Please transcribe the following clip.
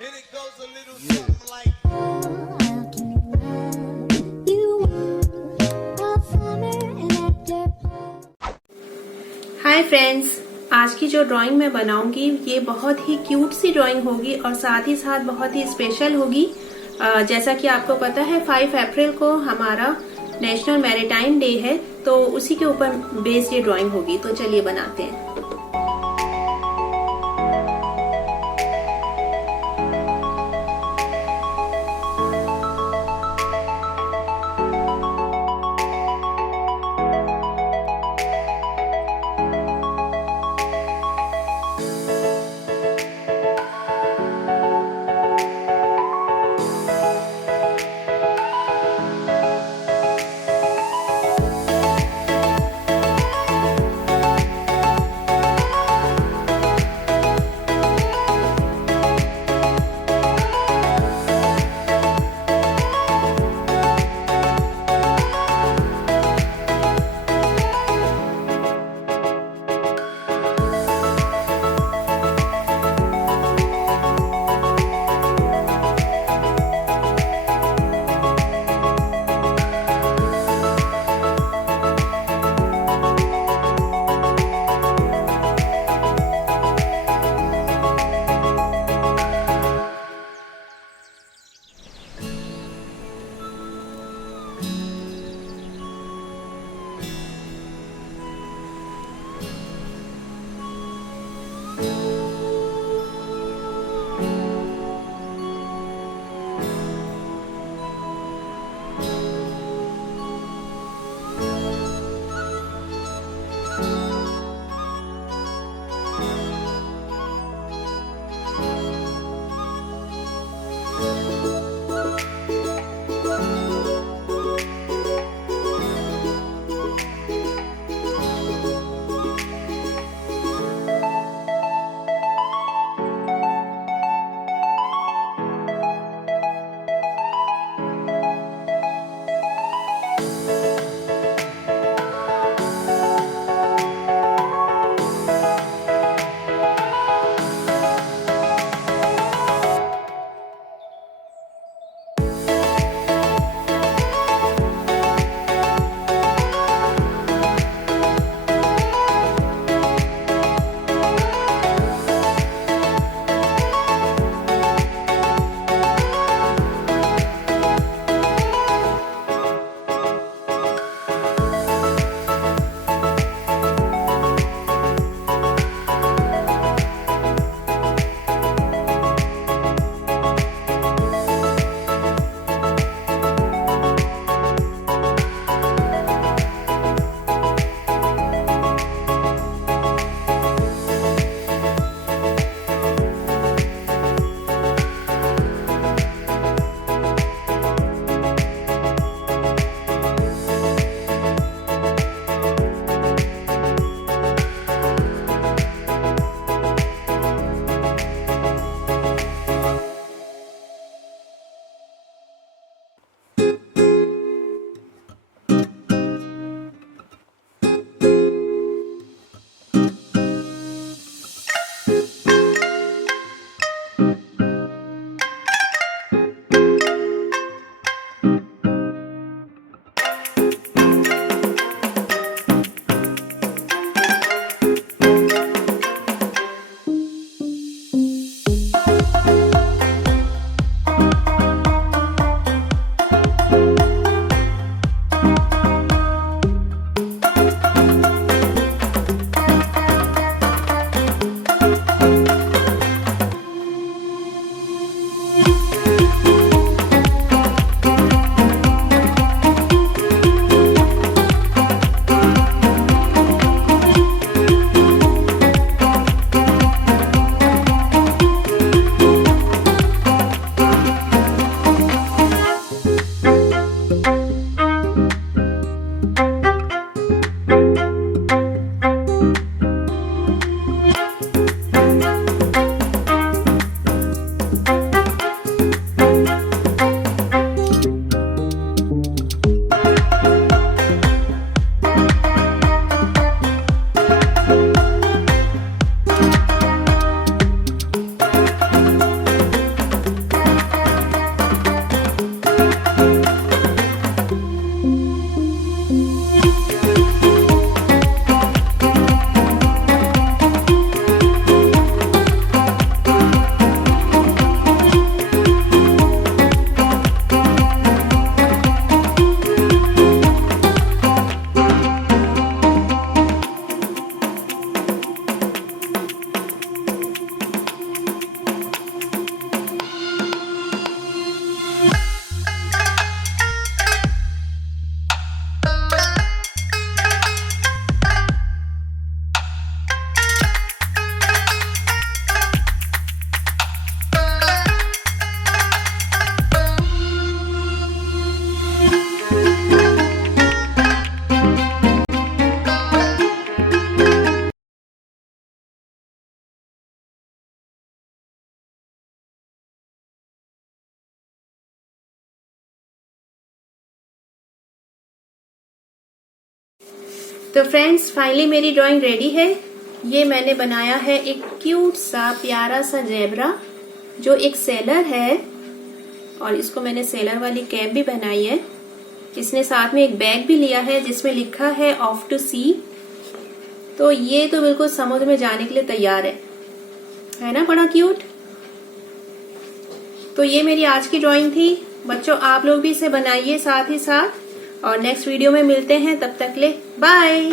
And it goes a little something like hi friends, आज की जो ड्राइंग मैं बनाऊंगी ये बहुत ही क्यूट सी ड्राइंग होगी और साथ ही साथ बहुत ही स्पेशल होगी। जैसा कि आपको पता है 5 अप्रैल को हमारा नेशनल मैरीटाइम डे है, तो उसी के ऊपर बेस्ड ये ड्राइंग होगी। तो चलिए बनाते हैं। तो फ्रेंड्स फाइनली मेरी ड्राइंग रेडी है। ये मैंने बनाया है एक क्यूट सा प्यारा सा जेब्रा जो एक सेलर है, और इसको मैंने सेलर वाली कैप भी बनाई है। इसने साथ में एक बैग भी लिया है जिसमें लिखा है ऑफ टू सी। तो ये तो बिल्कुल समुद्र में जाने के लिए तैयार है ना, बड़ा क्यूट। तो ये मेरी आज की ड्राइंग थी बच्चों, आप लोग भी इसे बनाइए साथ ही साथ, और नेक्स्ट वीडियो में मिलते हैं। तब तक ले बाय।